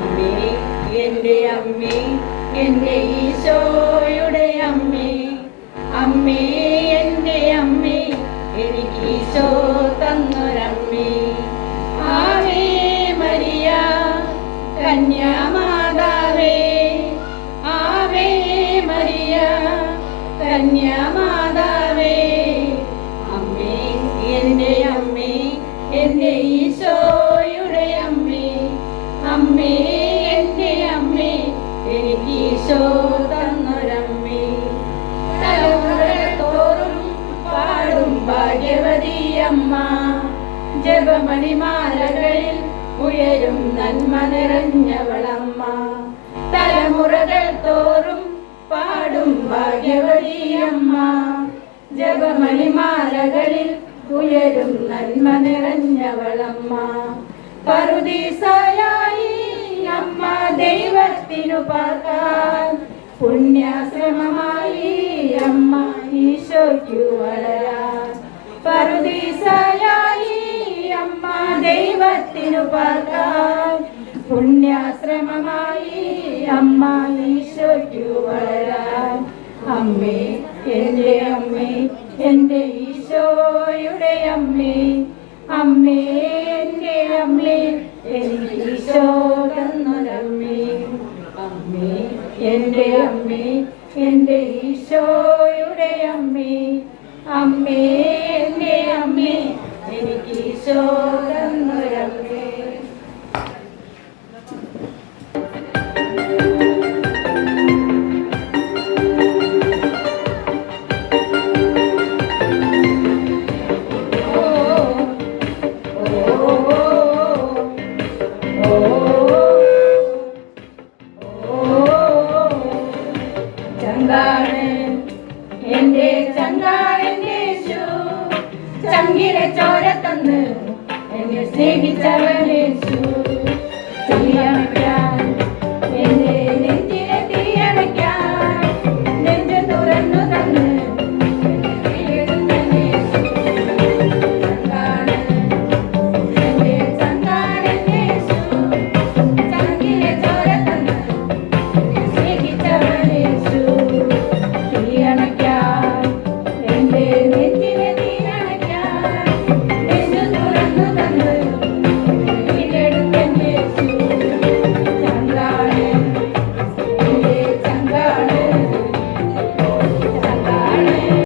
അമ്മേ എന്റെ അമ്മേ എന്റെ ഈ ജപമണിമാലകളിൽ ഉയരും നന്മ നിറഞ്ഞവളമ്മ തലമുറകൾ തോറും പാടും ഭാഗ്യവഴിയമ്മ ജപമണിമാലകളിൽ ഉയരും നന്മ നിറഞ്ഞവളമ്മ പറുദീസായി അമ്മ ദൈവത്തിനു പാർക്കാൻ പുണ്യാശ്രമമായി പാർക്കാൻ പുണ്യാശ്രമമായി അമ്മ ഈശോയ്ക്കു വളരാൻ അമ്മേ എന്റെ അമ്മേ എന്റെ ഈശോയുടെ അമ്മേ. അമ്മേ എന്റെ അമ്മേ എനിക്ക് ഈശോ തന്നൊരമ്മേ. അമ്മേ എന്റെ അമ്മേ എന്റെ ഈശോയുടെ അമ്മേ. അമ്മേ തങ്കിലെ ചോര തന്ന് എന്നെ സ്നേഹിച്ചവനേശു